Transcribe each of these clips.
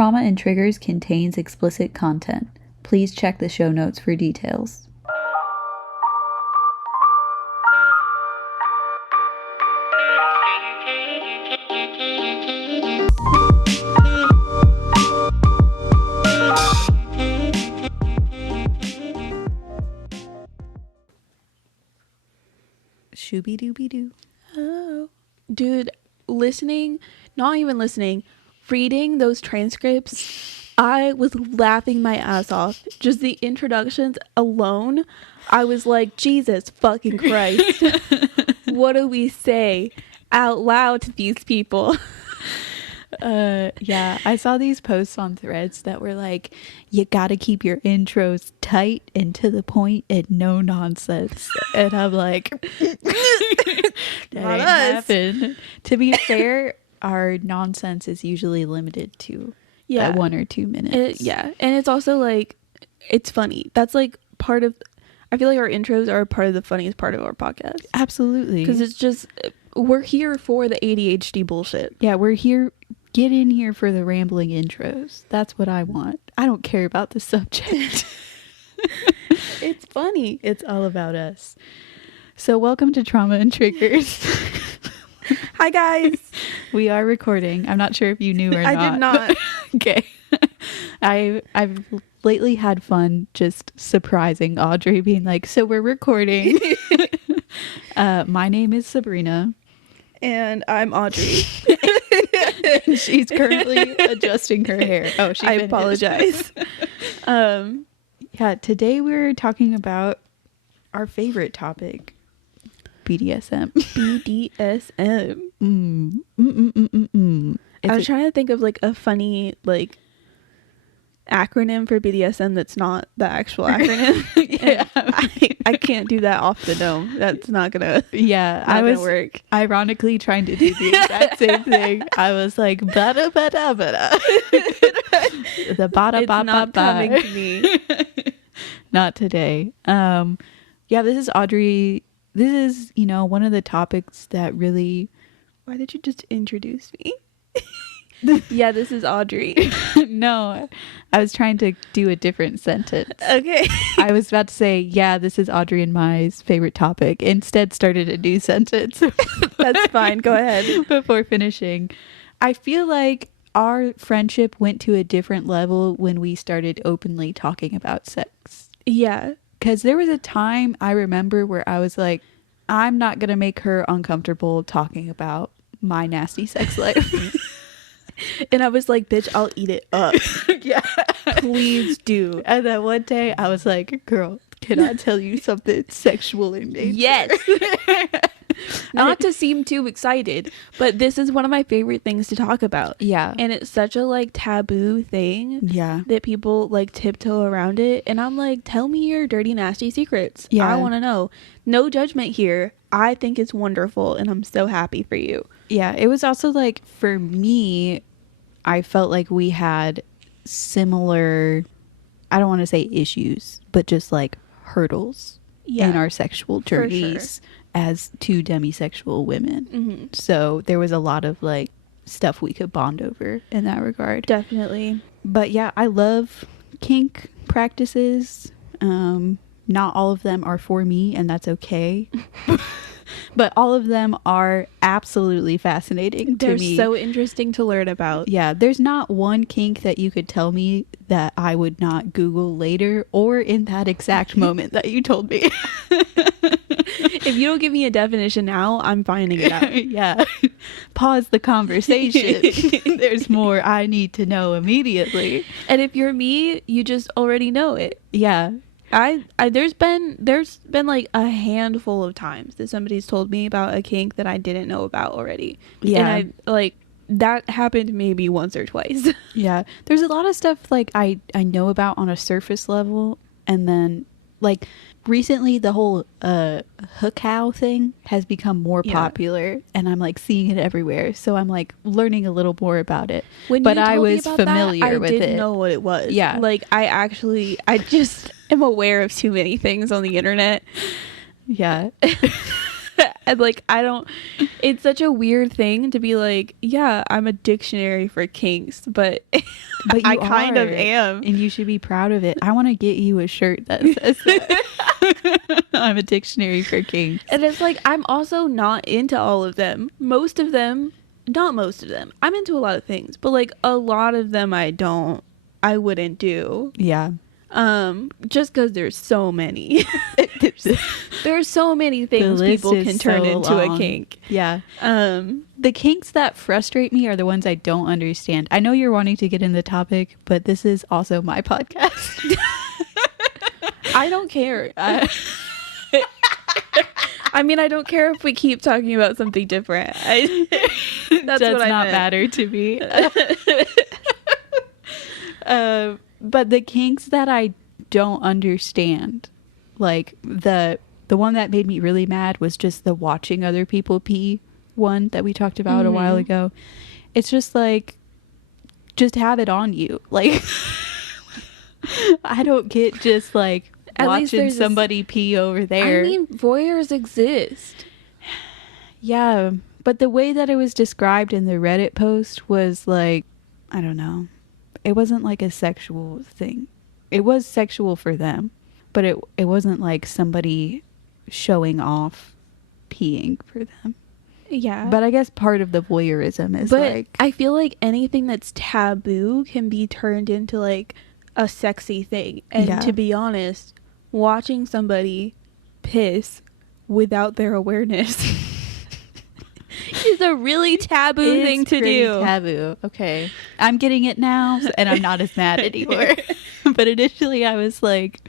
Trauma and Triggers contains explicit content. Please check the show notes for details. Shooby-dooby-doo. Oh, dude, not even listening, reading those transcripts, I was laughing my ass off. Just the introductions alone, I was like, Jesus fucking Christ. What do we say out loud to these people? Yeah, I saw these posts on Threads that were like, you gotta keep your intros tight and to the point and no nonsense. And I'm like, that Not ain't us. happen. To be fair, our nonsense is usually limited to 1 or 2 minutes. And it's also like, it's funny. That's like part of, I feel like our intros are part of the funniest part of our podcast. Absolutely. Because it's just, we're here for the ADHD bullshit. Yeah, we're here. Get in here for the rambling intros. That's what I want. I don't care about the subject. It's funny. It's all about us. So welcome to Trauma and Triggers. Hi, guys. We are recording. I'm not sure if you knew or not. I did not. Okay. I've lately had fun just surprising Audrey, being like, so we're recording. My name is Sabrina. And I'm Audrey. She's currently adjusting her hair. Oh, I apologize. Yeah, today we're talking about our favorite topic, BDSM. BDSM. I was It's trying to think of like a funny like acronym for BDSM that's not the actual acronym. Yeah. I can't do that off the dome. That's not gonna I was work. ironically trying to do the exact same thing. I was like, bada bada bada. The bada It's bada not coming to me. Not today. Yeah, this is Audrey. This is, one of the topics that really. Why did you just introduce me? Yeah, this is Audrey. No, I was trying to do a different sentence. Okay. I was about to say, yeah, this is Audrey and my favorite topic. Instead, started a new sentence. That's fine. Go ahead. Before finishing. I feel like our friendship went to a different level when we started openly talking about sex. Yeah. Because there was a time I remember where I was like, I'm not going to make her uncomfortable talking about my nasty sex life. And I was like, bitch, I'll eat it up. Yeah. Please do. And then one day I was like, girl, can I tell you something sexual in nature? Yes. Not to seem too excited, but this is one of my favorite things to talk about. Yeah. And it's such a like taboo thing. Yeah. That people like tiptoe around it. And I'm like, tell me your dirty, nasty secrets. Yeah. I want to know. No judgment here. I think it's wonderful and I'm so happy for you. Yeah. It was also like, for me, I felt like we had similar, I don't want to say issues, but just like hurdles in our sexual journeys as two demisexual women. Mm-hmm. So there was a lot of like stuff we could bond over in that regard. Definitely. But yeah, I love kink practices. Not all of them are for me, and that's okay. But all of them are absolutely fascinating to me. They're so interesting to learn about. Yeah, there's not one kink that you could tell me that I would not Google later or in that exact moment that you told me. If you don't give me a definition now, I'm finding it out. Yeah. Pause the conversation. There's more I need to know immediately. And if you're me, you just already know it. Yeah. There's been like a handful of times that somebody's told me about a kink that I didn't know about already. Yeah. And I like that happened maybe once or twice. Yeah. There's a lot of stuff like I know about on a surface level, and then like recently the whole hookow thing has become more popular, and I'm like seeing it everywhere, so I'm like learning a little more about it. But I was familiar with it. I didn't know what it was. Yeah. Like I just am aware of too many things on the internet. Yeah. And like, I don't, it's such a weird thing to be like, yeah, I'm a dictionary for kinks, but I kind of am. And you should be proud of it. I want to get you a shirt that says that. I'm a dictionary for kinks. And it's like, I'm also not into all of them. Most of them, not most of them. I'm into a lot of things, but like a lot of them I wouldn't do. Yeah. Just because there's so many. there's so many things people can turn into a kink. Yeah. The kinks that frustrate me are the ones I don't understand. I know you're wanting to get in the topic, but this is also my podcast. I don't care. I mean, I don't care if we keep talking about something different. That's what I not meant. matter to me. But the kinks that I don't understand, like the one that made me really mad was just the watching other people pee one that we talked about a while ago. It's just like, just have it on you. Like, I don't get just like watching somebody pee over there. I mean, voyeurs exist. Yeah, but the way that it was described in the Reddit post was like, I don't know. It wasn't like a sexual thing. It was sexual for them, but it wasn't like somebody showing off peeing for them. Yeah. But I guess part of the voyeurism is like, I feel like anything that's taboo can be turned into like a sexy thing. And to be honest, watching somebody piss without their awareness is a really taboo thing to do. Taboo. Okay. I'm getting it now, and I'm not as mad anymore. But initially I was like,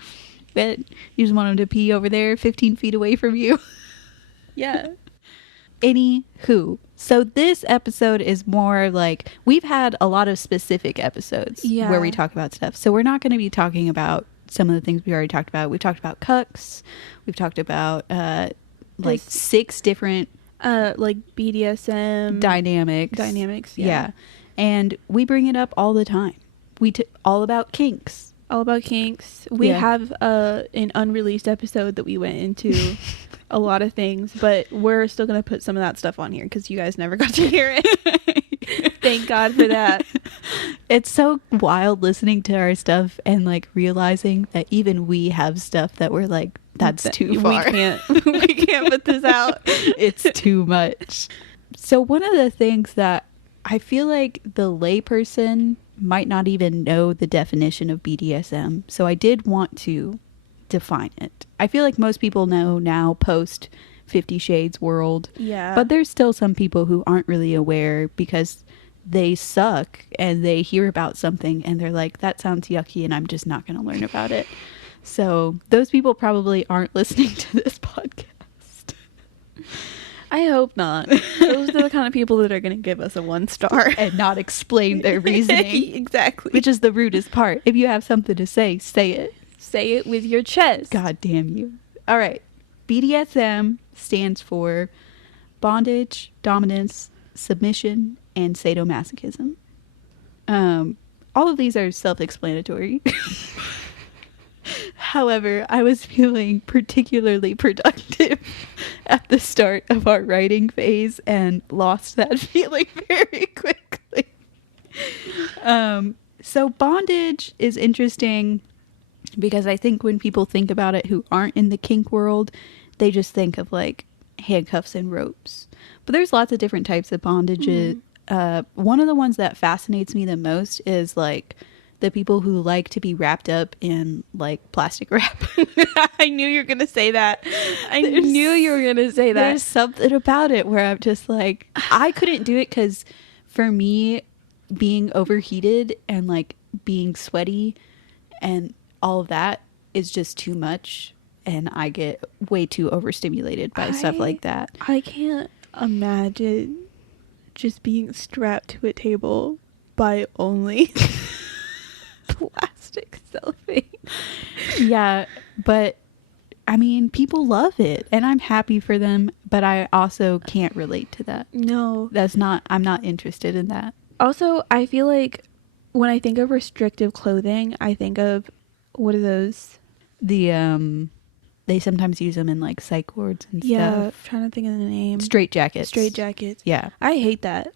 bet you just want him to pee over there 15 feet away from you. Yeah. Anywho, so this episode is more like, we've had a lot of specific episodes where we talk about stuff. So we're not going to be talking about some of the things we already talked about. We've talked about cucks. We've talked about like 6 different like BDSM dynamics. Yeah. And we bring it up all the time. All about kinks. We have an unreleased episode that we went into a lot of things, but we're still going to put some of that stuff on here because you guys never got to hear it. Thank God for that. It's so wild listening to our stuff and like realizing that even we have stuff that we're like, that's too far. We can't put this out. It's too much. So one of the things that I feel like the layperson might not even know the definition of BDSM. So I did want to define it. I feel like most people know now post 50 Shades world. Yeah. But there's still some people who aren't really aware because they suck and they hear about something and they're like, that sounds yucky and I'm just not going to learn about it. So those people probably aren't listening to this podcast. I hope not. Those are the kind of people that are going to give us a 1 star and not explain their reasoning. Exactly. Which is the rudest part. If you have something to say, say it. Say it with your chest. God damn you. All right. BDSM stands for bondage, dominance, submission, and sadomasochism. All of these are self-explanatory. However, I was feeling particularly productive at the start of our writing phase and lost that feeling very quickly. So bondage is interesting because I think when people think about it who aren't in the kink world, they just think of like handcuffs and ropes. But there's lots of different types of bondages. One of the ones that fascinates me the most is like the people who like to be wrapped up in like plastic wrap. I knew you were going to say that. There's something about it where I'm just like, I couldn't do it because for me, being overheated and like being sweaty and all of that is just too much. And I get way too overstimulated by stuff like that. I can't imagine just being strapped to a table by only plastic cellophane. Yeah, but I mean, people love it and I'm happy for them, but I also can't relate to that. No. I'm not interested in that. Also, I feel like when I think of restrictive clothing, I think of, what are those? The they sometimes use them in like psych wards and Yeah, stuff. trying to think of the name. Straight jackets. Straight jackets. Yeah. I hate that.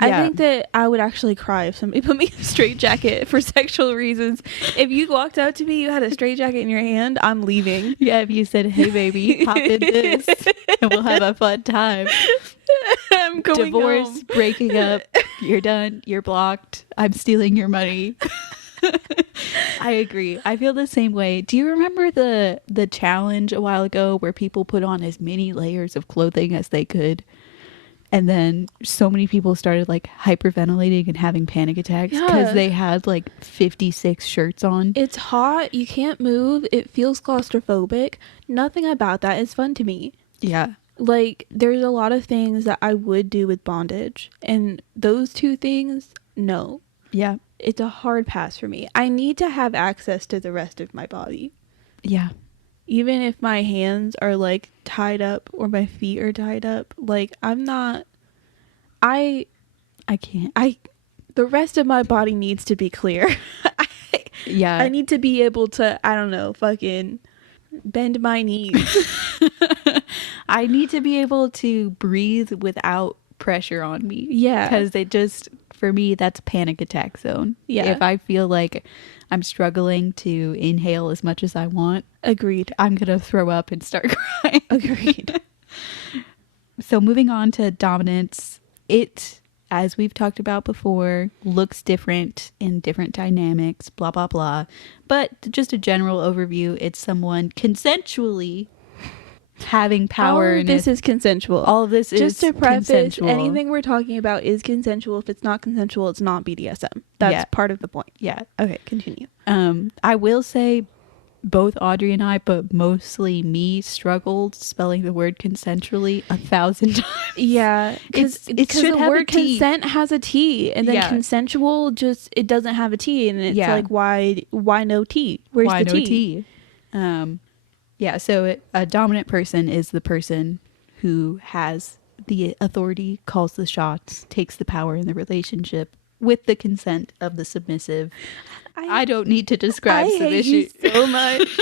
Yeah. I think that I would actually cry if somebody put me in a straight jacket for sexual reasons. If you walked up to me, you had a straight jacket in your hand, I'm leaving. Yeah, if you said, "Hey, baby, hop in this, and we'll have a fun time." I'm going Divorce, home. breaking up, you're done, you're blocked, I'm stealing your money. I agree. I feel the same way. Do you remember the challenge a while ago where people put on as many layers of clothing as they could? And then so many people started like hyperventilating and having panic attacks because they had like 56 shirts on. It's hot. You can't move. It feels claustrophobic. Nothing about that is fun to me. Yeah. Like, there's a lot of things that I would do with bondage. And those two things, no. Yeah. It's a hard pass for me. I need to have access to the rest of my body. Yeah. Even if my hands are like tied up or my feet are tied up, like I can't. The rest of my body needs to be clear. Yeah. I need to be able to, I don't know, fucking bend my knees. I need to be able to breathe without pressure on me. Yeah. Because it just, for me, that's panic attack zone. Yeah. If I feel like I'm struggling to inhale as much as I want, Agreed. I'm going to throw up and start crying. Agreed. So moving on to dominance, it, as we've talked about before, looks different in different dynamics, blah, blah, blah. But just a general overview, it's someone consensually having power. All of this is consensual. All of this is just to preface, consensual. anything we're talking about is consensual. If it's not consensual, it's not BDSM. That's part of the point. Yeah. Okay, continue. I will say both Audrey and I, but mostly me, struggled spelling the word consensually 1,000 times. Yeah, because should the have word a T. consent has a T, and then consensual just, it doesn't have a T, and it's like, why no T? Where's why the no T? Yeah, so a dominant person is the person who has the authority, calls the shots, takes the power in the relationship with the consent of the submissive. I don't need to describe submission. I hate you so much.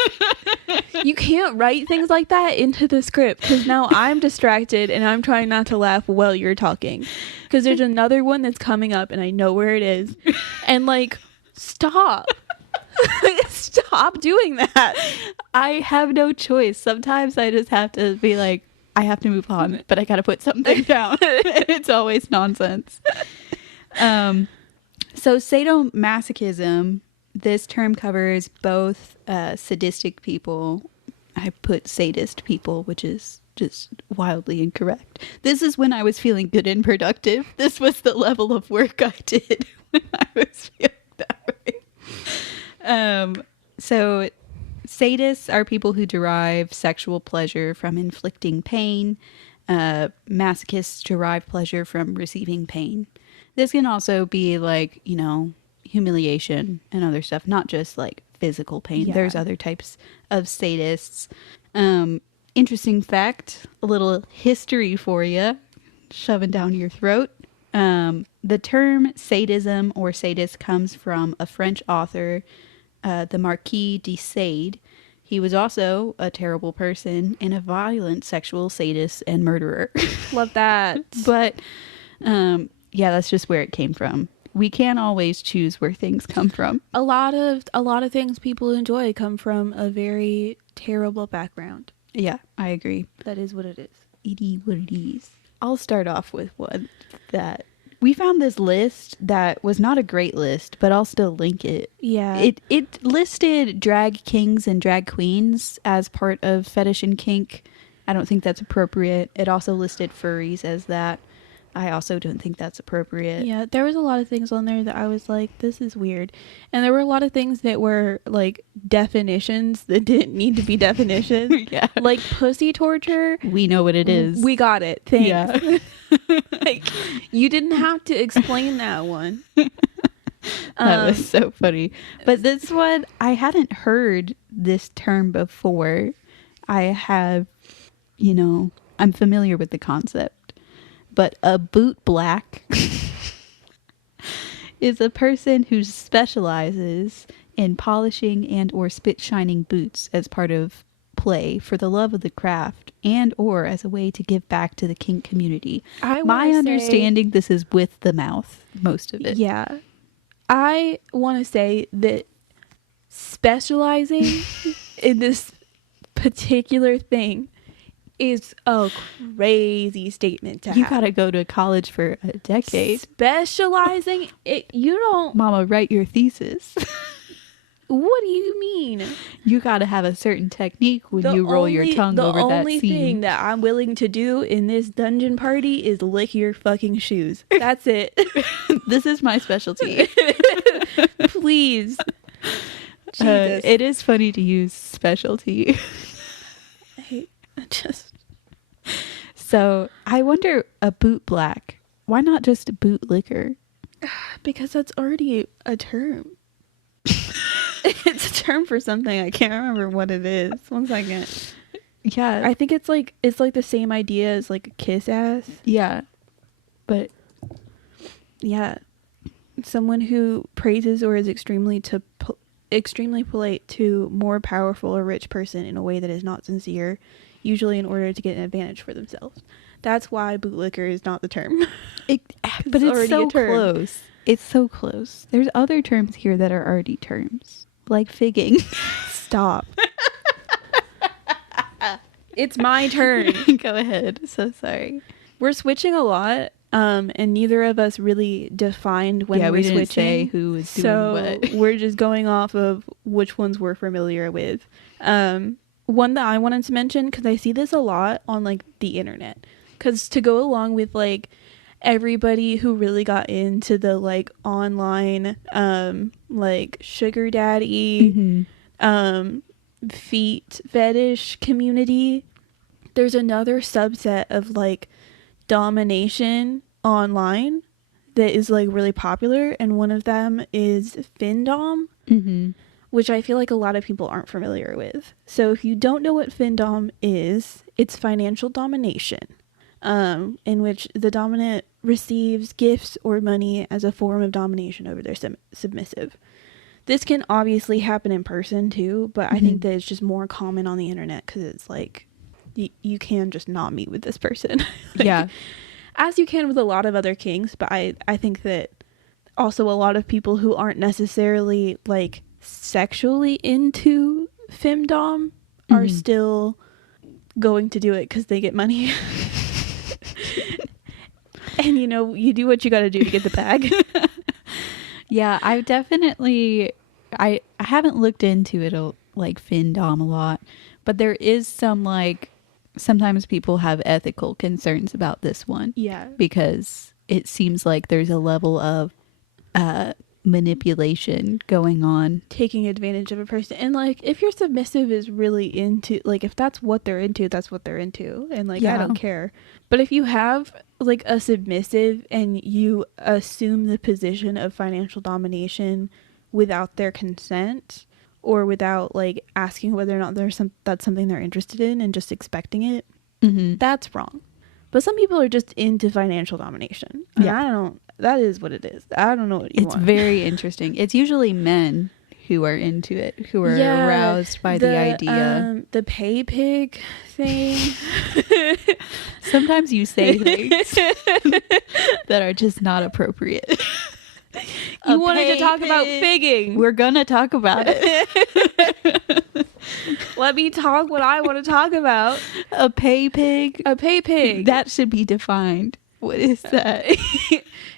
You can't write things like that into the script because now I'm distracted and I'm trying not to laugh while you're talking because there's another one that's coming up and I know where it is. And like, stop. Stop doing that. I have no choice. Sometimes I just have to be like, I have to move on, but I gotta put something down. It's always nonsense. So sadomasochism, this term covers both sadistic people. I put sadist people, which is just wildly incorrect. This is when I was feeling good and productive. This was the level of work I did when I was feeling that way. So sadists are people who derive sexual pleasure from inflicting pain. Masochists derive pleasure from receiving pain. This can also be like, you know, humiliation and other stuff, not just like physical pain. Yeah. There's other types of sadists. Interesting fact, a little history for you, shoving down your throat. The term sadism or sadist comes from a French author, the Marquis de Sade. He was also a terrible person and a violent sexual sadist and murderer. Love that. But yeah, that's just where it came from. We can't always choose where things come from. A lot of things people enjoy come from a very terrible background. Yeah, I agree. That is what it is. It is what it is. I'll start off with one that we found this list that was not a great list, but I'll still link it. Yeah. It listed drag kings and drag queens as part of fetish and kink. I don't think that's appropriate. It also listed furries as that. I also don't think that's appropriate. Yeah, there was a lot of things on there that I was like, this is weird. And there were a lot of things that were like definitions that didn't need to be definitions. Yeah. Like pussy torture. We know what it is. We got it. Thanks. Yeah. Like, you didn't have to explain that one. That was so funny. But this one, I hadn't heard this term before. I have, you know, I'm familiar with the concept. But a boot black is a person who specializes in polishing and or spit shining boots as part of play for the love of the craft and or as a way to give back to the kink community. My understanding, this is with the mouth, most of it. Yeah. I want to say that specializing in this particular thing is a crazy statement to have. You gotta go to college for a decade. Specializing, you don't... Mama, write your thesis. What do you mean? You gotta have a certain technique when you roll your tongue over that scene. The only thing that I'm willing to do in this dungeon party is lick your fucking shoes. That's it. This is my specialty. Please. Jesus. It is funny to use specialty. So I wonder, a boot black, why not just a boot liquor? Because that's already a term. It's a term for something. I can't remember what it is. 1 second. Yeah, I think it's like the same idea as like a kiss ass. Yeah, but yeah, someone who praises or is extremely polite to more powerful or rich person in a way that is not sincere, usually in order to get an advantage for themselves. That's why bootlicker is not the term. But it's so close. It's so close. There's other terms here that are already terms, like figging. Stop. It's my turn. Go ahead. So sorry. We're switching a lot, and neither of us really defined when we're switching. Say who was doing what. We're just going off of which ones we're familiar with. One that I wanted to mention, because I see this a lot on like the internet, because to go along with like everybody who really got into the like online like sugar daddy feet fetish community, there's another subset of like domination online that is like really popular, and one of them is findom, which I feel like a lot of people aren't familiar with. So if you don't know what findom is, it's financial domination, in which the dominant receives gifts or money as a form of domination over their submissive. This can obviously happen in person too, but I think that it's just more common on the internet because it's like you can just not meet with this person. Yeah. As you can with a lot of other kinks, but I think that also a lot of people who aren't necessarily like sexually into femdom are still going to do it because they get money. And you know, you do what you got to do to get the bag. Yeah, I've definitely, I haven't looked into it like findom a lot, but there is some like, sometimes people have ethical concerns about this one. Yeah. Because it seems like there's a level of manipulation going on. Taking advantage of a person. And like, if your submissive is really into, like, if that's what they're into, that's what they're into. And like, I don't care. But if you have like a submissive and you assume the position of financial domination without their consent, or without like asking whether or not that's something they're interested in and just expecting it, that's wrong. But some people are just into financial domination. And that is what it is. I don't know what you want. It's very interesting. It's usually men who are into it, who are aroused by the idea. The pay pig thing. Sometimes you say things that are just not appropriate. You wanted to talk about figging. We're gonna talk about it. Let me talk what I want to talk about. A pay pig? A pay pig. That should be defined. What is that?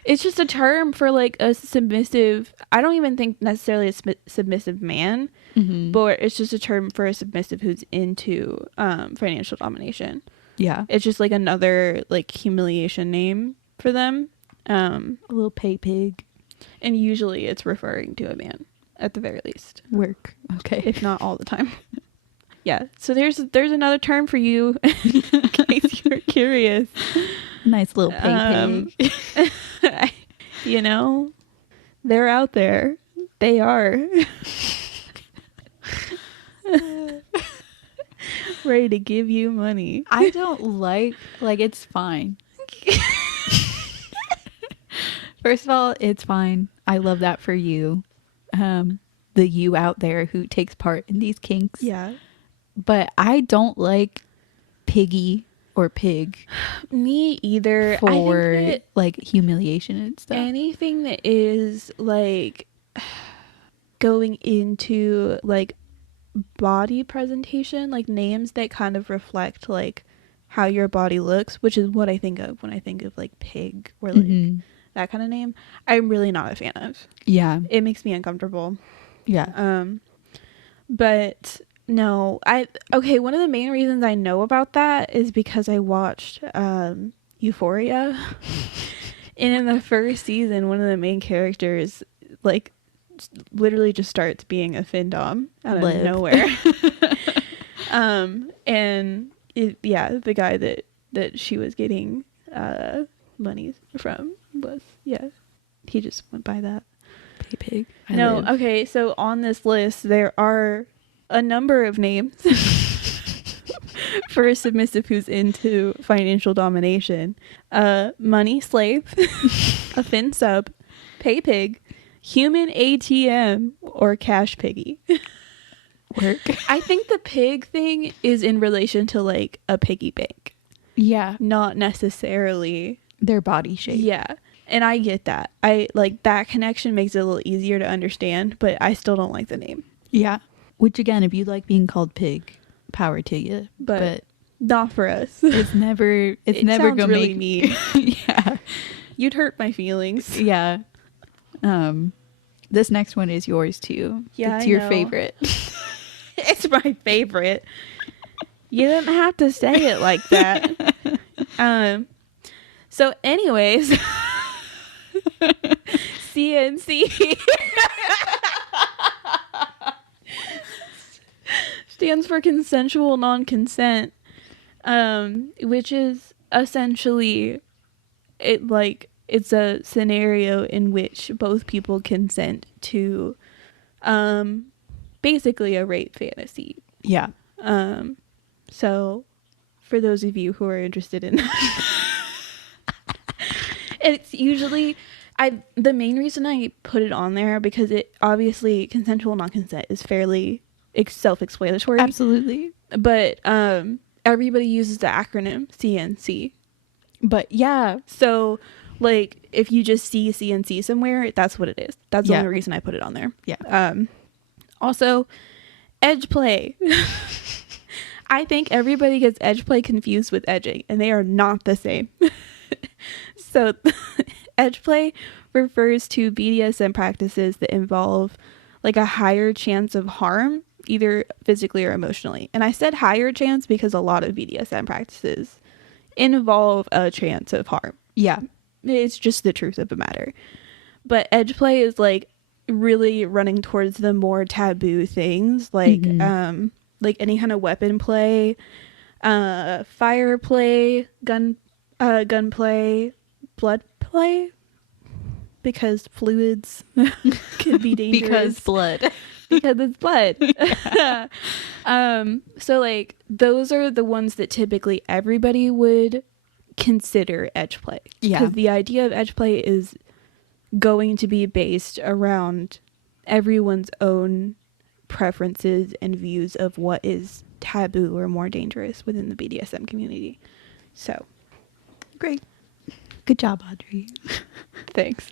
It's just a term for like a submissive, I don't even think necessarily a submissive man, but it's just a term for a submissive who's into financial domination. Yeah. It's just like another like humiliation name for them. A little pay pig. And usually it's referring to a man at the very least. Work. Okay. If not all the time. Yeah. So there's another term for you in case you're curious. Nice little pay pig. You know, they're out there. They are. Ready to give you money. I don't like it's fine. First of all, it's fine. I love that for you. The you out there who takes part in these kinks. Yeah. but I don't like piggy or pig Me either. I for think that like humiliation and stuff. anything that is like going into like body presentation, like names that kind of reflect like how your body looks, which is what I think of when I think of like pig or like that kind of name, I'm really not a fan of. Yeah. It makes me uncomfortable. Yeah. But no, one of the main reasons I know about that is because I watched Euphoria. And in the first season, one of the main characters like literally just starts being a findom out of nowhere. And the guy that she was getting money from was he just went by that. Pig. Okay, so on this list there are a number of names for a submissive who's into financial domination. Money slave, a fin sub, pay pig, human ATM, or cash piggy. Work. I think the pig thing is in relation to like a piggy bank. Yeah. Not necessarily their body shape. Yeah. And I get that. I like that connection makes it a little easier to understand, but I still don't like the name. Yeah. Which again, if you like being called pig, power to you. But not for us. It's never gonna really make mean. Yeah. You'd hurt my feelings. Yeah. This next one is yours too. Yeah. It's your favorite. It's my favorite. You didn't have to say it like that. So anyways, CNC stands for consensual non-consent, which is essentially it's a scenario in which both people consent to basically a rape fantasy. Yeah. So for those of you who are interested in that, it's usually the main reason I put it on there because it obviously consensual non-consent is fairly self-explanatory. Absolutely. But everybody uses the acronym CNC. But yeah, so like if you just see CNC somewhere, that's what it is. That's the only reason I put it on there. Yeah. Also, edge play. I think everybody gets edge play confused with edging, and they are not the same. So edge play refers to BDSM practices that involve like a higher chance of harm, either physically or emotionally. And I said higher chance because a lot of BDSM practices involve a chance of harm. Yeah. It's just the truth of the matter. But edge play is like really running towards the more taboo things, like any kind of weapon play, fire play, gun play, blood play, because fluids can be dangerous. Because it's blood. So like those are the ones that typically everybody would consider edge play. Yeah. Because the idea of edge play is going to be based around everyone's own preferences and views of what is taboo or more dangerous within the BDSM community. So great. Good job, Audrey. Thanks.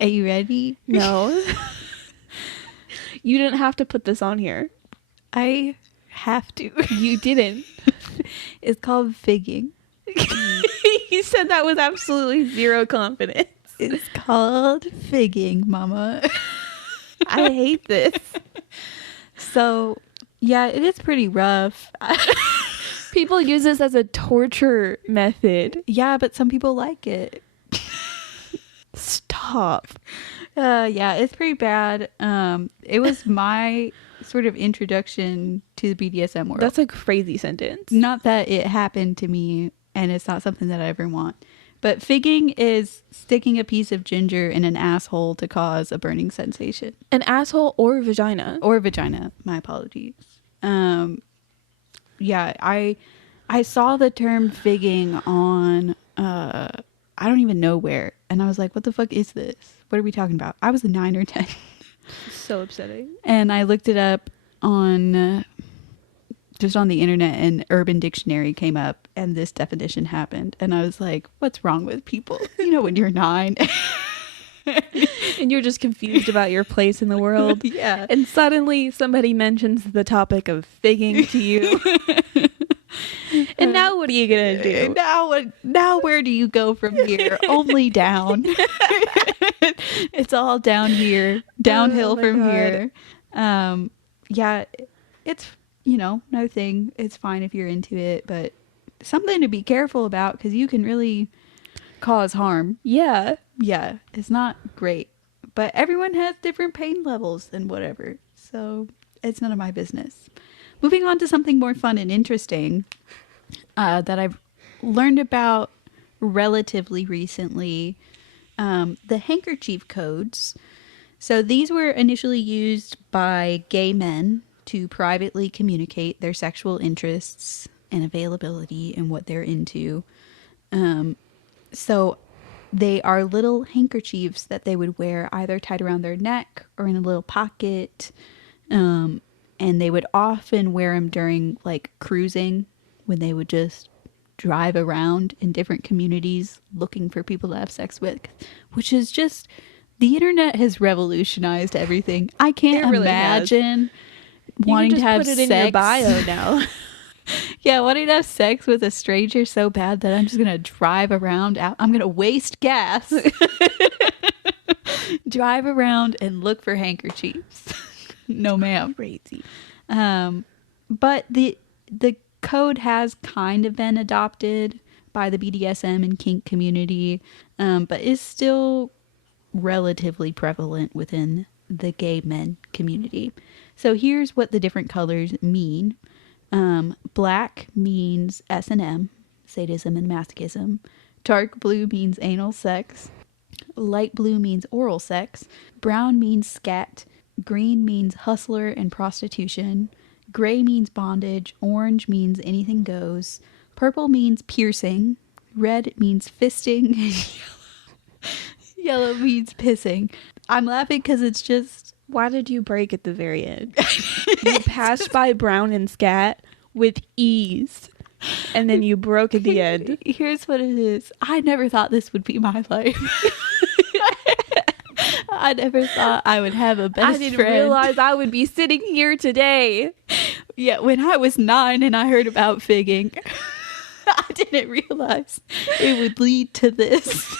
Are you ready? No. You didn't have to put this on here. I have to. You didn't. It's called figging. You said that with absolutely zero confidence. It's called figging, mama. I hate this. So, yeah, it is pretty rough. People use this as a torture method. Yeah, but some people like it. Stop. Yeah, it's pretty bad. It was my sort of introduction to the BDSM world. That's a crazy sentence. Not that it happened to me, and it's not something that I ever want. But figging is sticking a piece of ginger in an asshole to cause a burning sensation. An asshole or vagina? Or vagina. My apologies. Yeah, I saw the term figging on, I don't even know where. And I was like, what the fuck is this? What are we talking about? I was a 9 or 10. So upsetting. And I looked it up on just on the internet, and Urban Dictionary came up and this definition happened. And I was like, what's wrong with people? You know, when you're 9. And you're just confused about your place in the world. Yeah. And suddenly somebody mentions the topic of figging to you. And now what are you going to do? Now where do you go from here? Only down. It's all down here. Downhill from God. here. Yeah, it's, you know, no thing. It's fine if you're into it, but something to be careful about because you can really cause harm. Yeah. Yeah, it's not great. But everyone has different pain levels and whatever. So it's none of my business. Moving on to something more fun and interesting that I've learned about relatively recently. The handkerchief codes. So these were initially used by gay men to privately communicate their sexual interests and availability and what they're into. So they are little handkerchiefs that they would wear either tied around their neck or in a little pocket. And they would often wear them during like cruising when they would just drive around in different communities looking for people to have sex with, which is just, the internet has revolutionized everything. I can't imagine wanting to have sex. You can just put it in your bio now. Yeah, wanting to have sex with a stranger so bad that I'm just going to drive around. I'm going to waste gas. Drive around and look for handkerchiefs. No, ma'am. Crazy. But the code has kind of been adopted by the BDSM and kink community, but is still relatively prevalent within the gay men community. So here's what the different colors mean. Black means S&M, sadism and masochism. Dark blue means anal sex. Light blue means oral sex. Brown means scat. Green means hustler and prostitution. Gray means bondage. Orange means anything goes. Purple means piercing. Red means fisting. Yellow means pissing. I'm laughing because it's just... Why did you break at the very end? You passed by brown and scat with ease, and then you broke at the end. Here's what it is. I never thought this would be my life. I never thought I would have a best friend. I didn't realize I would be sitting here today. Yeah, when I was 9 and I heard about figging, I didn't realize it would lead to this.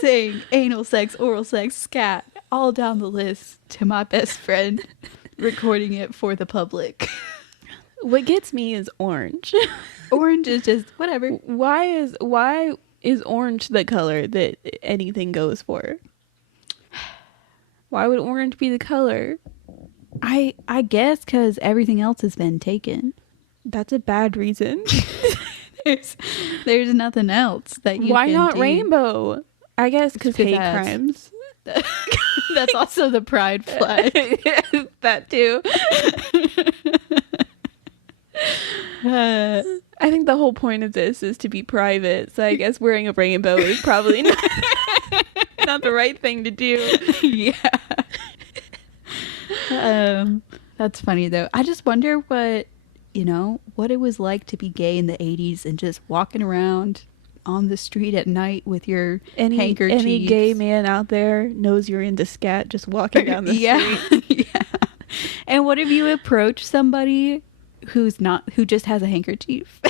Saying anal sex, oral sex, scat, all down the list to my best friend, recording it for the public. What gets me is orange. Orange is just whatever. Why is orange the color that anything goes for? Why would orange be the color? I guess because everything else has been taken. That's a bad reason. There's nothing else that you Why can not do. Rainbow? I guess because hate crimes. That's also the pride flag. That too. I think the whole point of this is to be private, so I guess wearing a rainbow is probably not the right thing to do. Yeah. That's funny though. I just wonder what it was like to be gay in the 80s and just walking around on the street at night with your handkerchief. Any gay man out there knows you're into scat just walking down the street. Yeah. And what if you approach somebody who just has a handkerchief?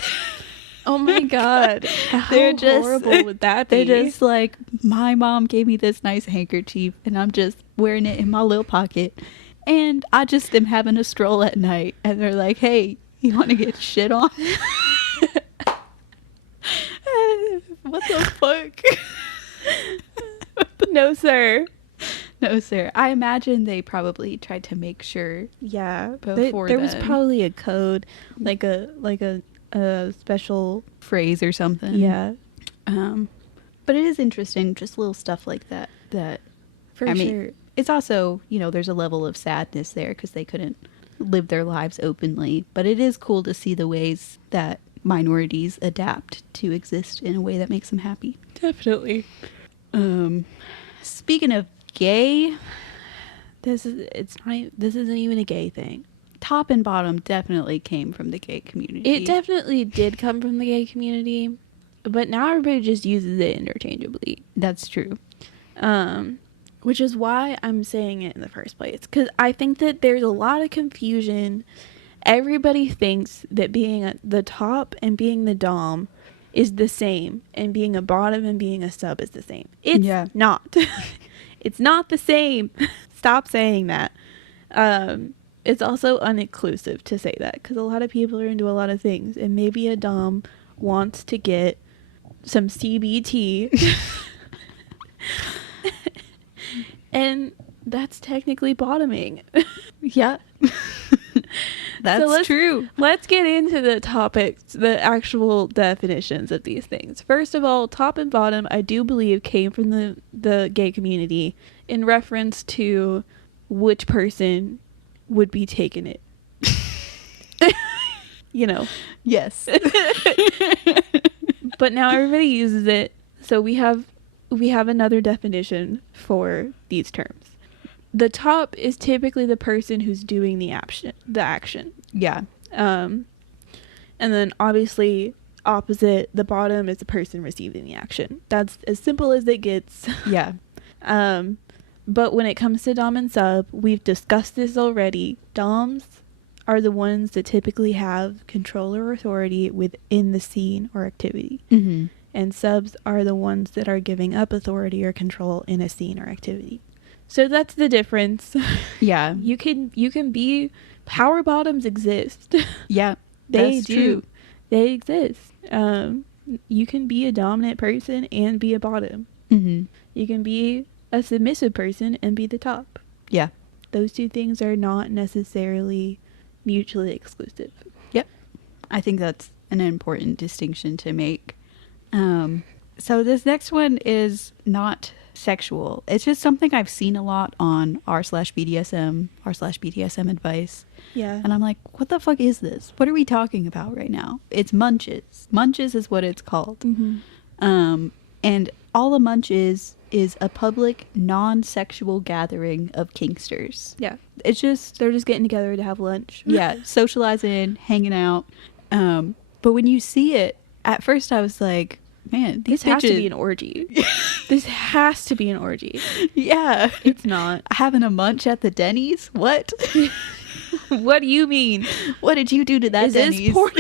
Oh my God. How horrible would that be? They're just like, my mom gave me this nice handkerchief and I'm just wearing it in my little pocket. And I just am having a stroll at night. And they're like, hey, you want to get shit on? What the fuck? No, sir. No, sir. I imagine they probably tried to make sure. Yeah. Before there was probably a code, like a special phrase or something. Yeah. But it is interesting, just little stuff like that. For sure. It's also, there's a level of sadness there because they couldn't live their lives openly. But it is cool to see the ways that minorities adapt to exist in a way that makes them happy. Definitely. Speaking of gay, this isn't even a gay thing. top and bottom definitely came from the gay community. It definitely did come from the gay community, but now everybody just uses it interchangeably. That's true. Which is why I'm saying it in the first place, because I think that there's a lot of confusion. Everybody thinks that being at the top and being the dom is the same, and being a bottom and being a sub is the same. It's not. It's not the same. Stop saying that. It's also uninclusive to say that, because a lot of people are into a lot of things, and maybe a dom wants to get some CBT and that's technically bottoming. Yeah. That's true. Let's get into the topics, the actual definitions of these things. First of all, top and bottom, I do believe, came from the gay community in reference to which person would be taking it. You know. Yes. But now everybody uses it, so we have another definition for these terms. The top is typically the person who's doing the action. Yeah. And then obviously opposite, the bottom is the person receiving the action. That's as simple as it gets. Yeah. But when it comes to dom and sub, we've discussed this already. Doms are the ones that typically have control or authority within the scene or activity. Mm-hmm. And subs are the ones that are giving up authority or control in a scene or activity. So that's the difference. Yeah. You can be, power bottoms exist. Yeah. They that's do. True. They exist. You can be a dominant person and be a bottom. Mm-hmm. You can be a submissive person and be the top. Yeah. Those two things are not necessarily mutually exclusive. Yep. I think that's an important distinction to make. So this next one is not sexual. It's just something I've seen a lot on r/BDSM advice. Yeah. And I'm like, what the fuck is this? What are we talking about right now? It's munches. Munches is what it's called. Mm-hmm. And all a munch is a public non-sexual gathering of kinksters. Yeah. It's just, They're just getting together to have lunch. yeah, socializing, hanging out. But when you see it, at first I was like, man, This has to be an orgy. This has to be an orgy. Yeah. It's not. Having a munch at the Denny's? What? What do you mean? What did you do to that Is Denny's? this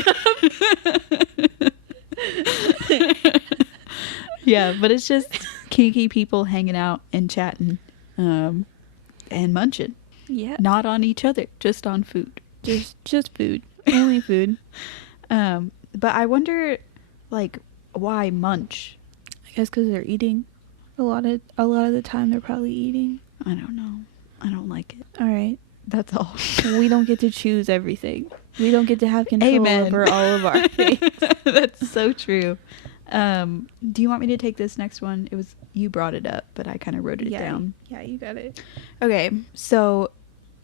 Yeah, but it's just kinky people hanging out and chatting and munching. Yeah. Not on each other, just on food. Just food. Only food. But I wonder, like, why munch? I guess because they're eating. A lot of the time they're probably eating. I don't know. I don't like it. All right. That's all. We don't get to choose everything. We don't get to have control Amen. over all of our things. That's so true. Do you want me to take this next one? It was, you brought it up, but I kind of wrote it down. Yeah, you got it. Okay, so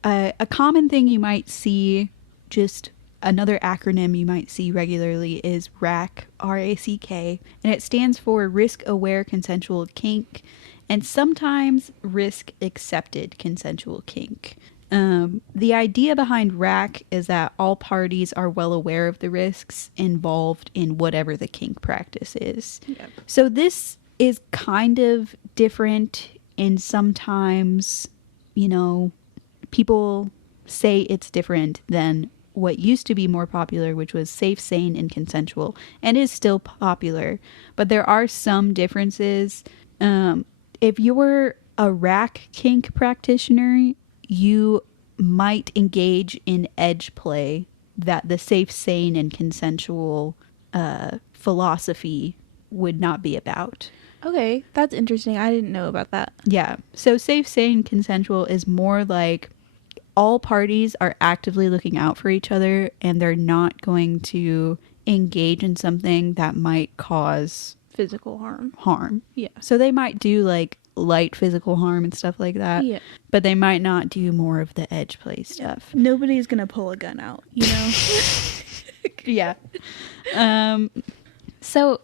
a common thing you might see, just another acronym you might see regularly, is RACK, R-A-C-K, and it stands for Risk Aware Consensual Kink, and sometimes Risk Accepted Consensual Kink. The idea behind RACK is that all parties are well aware of the risks involved in whatever the kink practice is. Yep. So this is kind of different, and sometimes, you know, people say it's different than what used to be more popular, which was safe, sane, and consensual, and is still popular. But there are some differences. If you're a RACK kink practitioner, you might engage in edge play that the safe, sane, and consensual philosophy would not be about. Okay, that's interesting. I didn't know about that. Yeah. So safe, sane, consensual is more like all parties are actively looking out for each other, and they're not going to engage in something that might cause Physical harm. Yeah. So they might do like light physical harm and stuff like that. Yeah. But they might not do more of the edge play stuff. Nobody's going to pull a gun out, you know? Yeah. So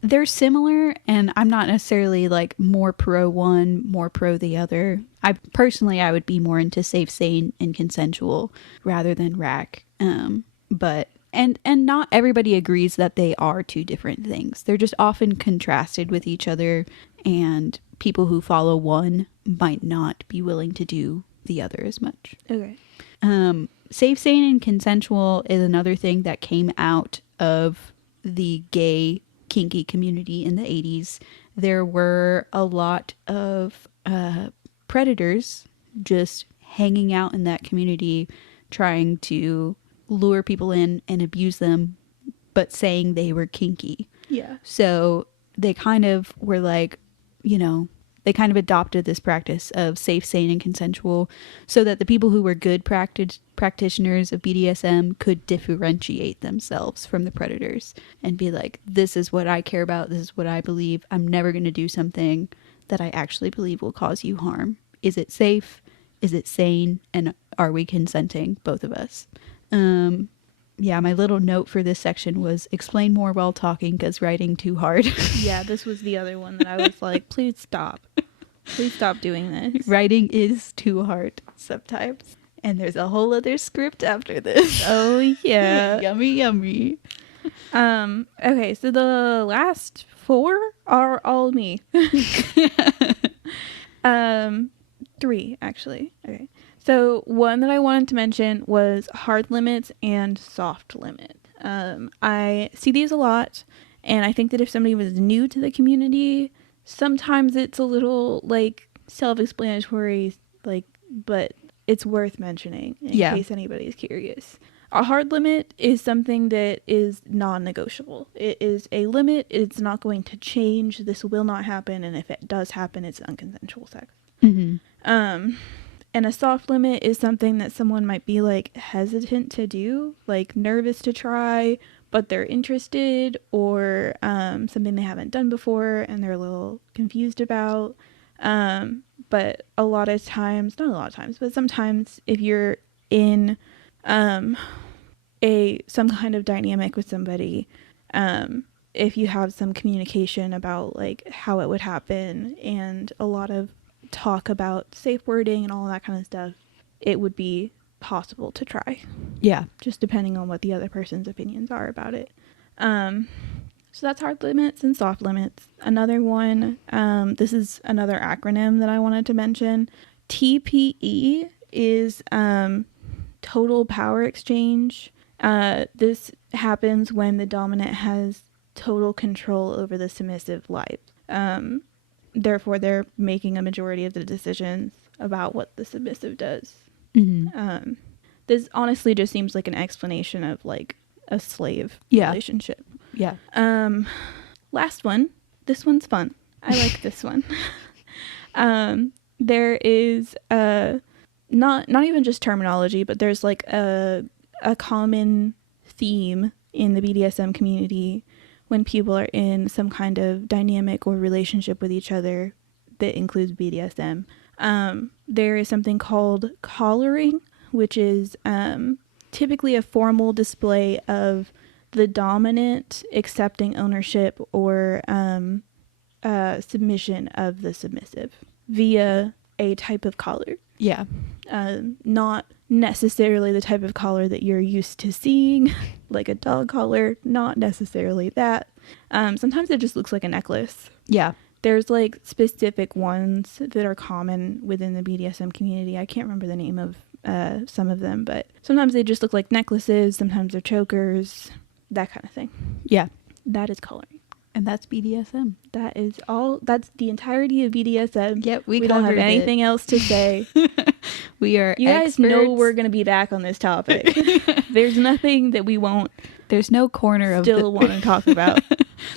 they're similar, and I'm not necessarily like more pro one, more pro the other. I would be more into safe, sane, and consensual rather than rack. But and not everybody agrees that they are two different things. They're just often contrasted with each other, and people who follow one might not be willing to do the other as much. Okay. Safe, sane, and consensual is another thing that came out of the gay kinky community in the 80s. There were a lot of predators just hanging out in that community, trying to lure people in and abuse them, but saying they were kinky. Yeah. So they kind of were like, they kind of adopted this practice of safe, sane, and consensual so that the people who were good practitioners of BDSM could differentiate themselves from the predators and be like, this is what I care about. This is what I believe. I'm never going to do something that I actually believe will cause you harm. Is it safe? Is it sane? And are we consenting, both of us? Yeah, my little note for this section was explain more while talking because writing too hard. Yeah, this was the other one that I was like, please stop. Please stop doing this. Writing is too hard sometimes. And there's a whole other script after this. Oh, yeah. Yummy, yummy. Okay, so the last 4 are all me. 3, actually. Okay. So one that I wanted to mention was hard limits and soft limit. I see these a lot, and I think that if somebody was new to the community, sometimes it's a little like self-explanatory, but it's worth mentioning in case anybody's curious. A hard limit is something that is non-negotiable. It is a limit. It's not going to change. This will not happen, and if it does happen, it's unconsensual sex. Mm-hmm. And a soft limit is something that someone might be like hesitant to do, like nervous to try, but they're interested, or something they haven't done before and they're a little confused about. But a lot of times, not a lot of times, but sometimes if you're in some kind of dynamic with somebody, if you have some communication about like how it would happen and a lot of talk about safe wording and all that kind of stuff, it would be possible to try. Yeah. Just depending on what the other person's opinions are about it. So that's hard limits and soft limits. Another one, this is another acronym that I wanted to mention. TPE is total power exchange. This happens when the dominant has total control over the submissive life. Therefore, they're making a majority of the decisions about what the submissive does. Mm-hmm. This honestly just seems like an explanation of like a slave relationship. Yeah. Last one. This one's fun. I like this one. There is not even just terminology, but there's like a common theme in the BDSM community when people are in some kind of dynamic or relationship with each other that includes BDSM. There is something called collaring, which is typically a formal display of the dominant accepting ownership or submission of the submissive via a type of collar. Yeah. Not necessarily the type of collar that you're used to seeing, like a dog collar, not necessarily that. Sometimes it just looks like a necklace. Yeah. There's like specific ones that are common within the BDSM community. I can't remember the name of some of them, but sometimes they just look like necklaces, sometimes they're chokers, that kind of thing. Yeah. That is collaring. And that's BDSM. That is all. That's the entirety of BDSM. Yep, we don't have anything else to say. We are You experts. guys know we're going to be back on this topic. There's nothing that we won't. There's no corner of still want to talk about.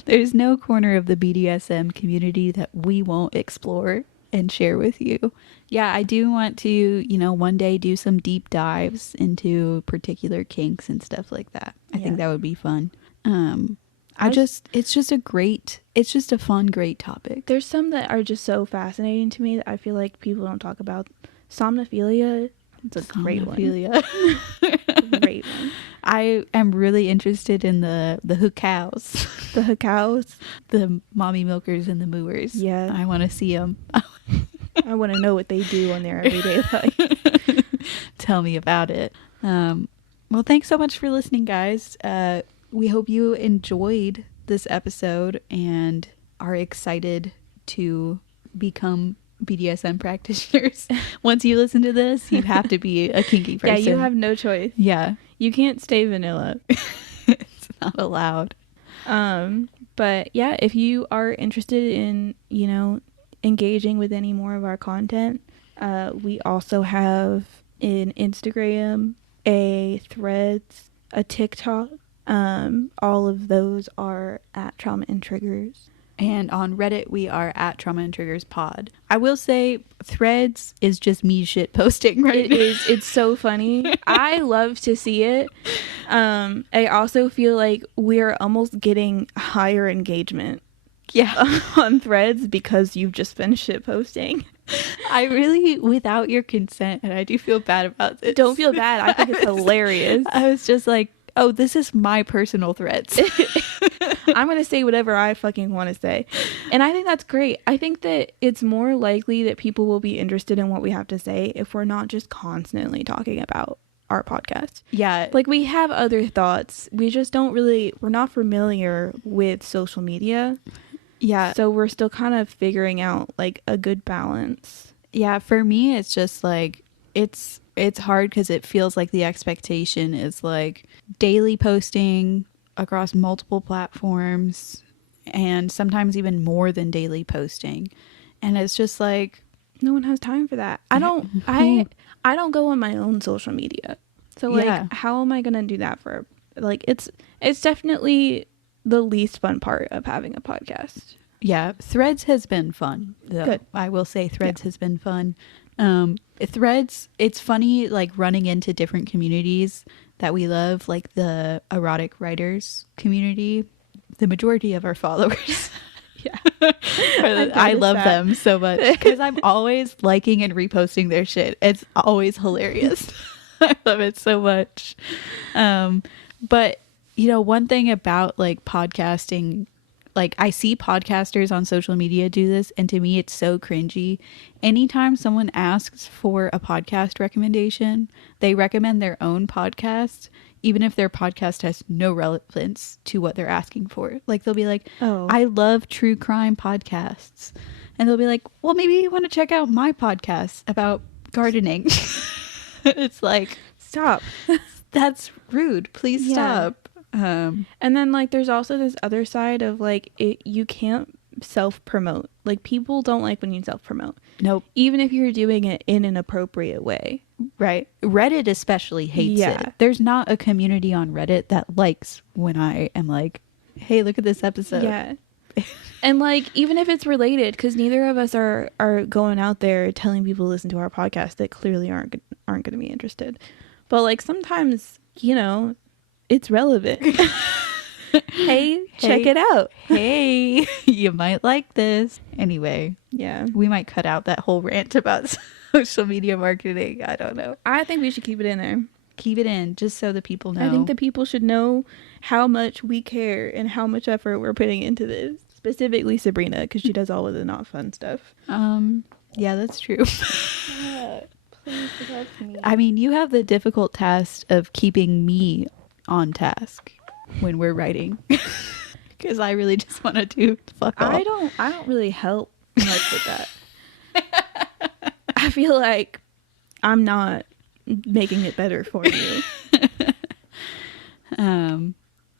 There's no corner of the BDSM community that we won't explore and share with you. Yeah, I do want to, one day do some deep dives into particular kinks and stuff like that. I think that would be fun. It's just a fun, great topic. There's some that are just so fascinating to me that I feel like people don't talk about. Somnophilia, it's a great one. Great great one. I am really interested in the hook cows. The Hakaos. The mommy milkers and the mooers. Yeah. I want to see them. I want to know what they do on their everyday life. Tell me about it. Well, thanks so much for listening, guys. We hope you enjoyed this episode and are excited to become BDSM practitioners. Once you listen to this, you have to be a kinky person. Yeah, you have no choice. Yeah. You can't stay vanilla. It's not allowed. But yeah, if you are interested in, engaging with any more of our content, we also have an Instagram, a Threads, a TikTok. All of those are at Trauma and Triggers. And on Reddit, we are at Trauma and Triggers Pod. I will say Threads is just me shit posting, right? It is. It's so funny. I love to see it. I also feel like we're almost getting higher engagement. Yeah. On Threads because you've just been shit posting. I really, without your consent, and I do feel bad about this. Don't feel bad. I think it's hilarious. I was just like, oh, this is my personal Threads. I'm going to say whatever I fucking want to say. And I think that's great. I think that it's more likely that people will be interested in what we have to say if we're not just constantly talking about our podcast. Yeah. Like, we have other thoughts. We just we're not familiar with social media. Yeah. So we're still kind of figuring out like a good balance. Yeah. For me, it's just like, it's hard because it feels like the expectation is like daily posting across multiple platforms and sometimes even more than daily posting. And it's just like, no one has time for that. I don't go on my own social media. So like, how am I going to do that for, like, it's definitely the least fun part of having a podcast. Yeah. Threads has been fun, though. Good. I will say Threads has been fun. Threads, it's funny, like, running into different communities that we love, like the erotic writers community. The majority of our followers. Yeah. I love them so much because I'm always liking and reposting their shit. It's always hilarious. I love it so much. But, one thing about like podcasting, like I see podcasters on social media do this, and to me it's so cringy. Anytime someone asks for a podcast recommendation, they recommend their own podcast, even if their podcast has no relevance to what they're asking for. Like they'll be like, oh, I love true crime podcasts. And they'll be like, well, maybe you want to check out my podcast about gardening. It's like, stop. That's rude. Please stop. And then like there's also this other side of like you can't self-promote. Like people don't like when you self-promote. Nope. Even if you're doing it in an appropriate way. Right. Reddit especially hates it. There's not a community on Reddit that likes when I am like, hey, look at this episode. Yeah. And like even if it's related, because neither of us are going out there telling people to listen to our podcast that clearly aren't going to be interested. But like sometimes, it's relevant. Hey, check it out. Hey, you might like this. Anyway, yeah, we might cut out that whole rant about social media marketing. I don't know. I think we should keep it in there. Keep it in just so the people know. I think the people should know how much we care and how much effort we're putting into this. Specifically Sabrina, because she does all of the not fun stuff. Yeah, that's true. Please protect me. I mean, you have the difficult task of keeping me on task when we're writing, because I really just want to do fuck off. I don't really help much with that. I feel like I'm not making it better for you.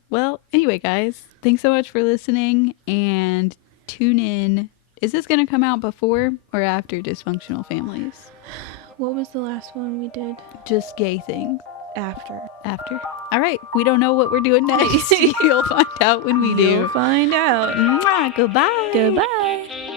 Well, anyway, guys, thanks so much for listening, and tune in. Is this going to come out before or after Dysfunctional Families? What was the last one we did? Just gay things. After. All right. We don't know what we're doing next. You'll find out when we do. You'll find out. Mwah, goodbye. Goodbye.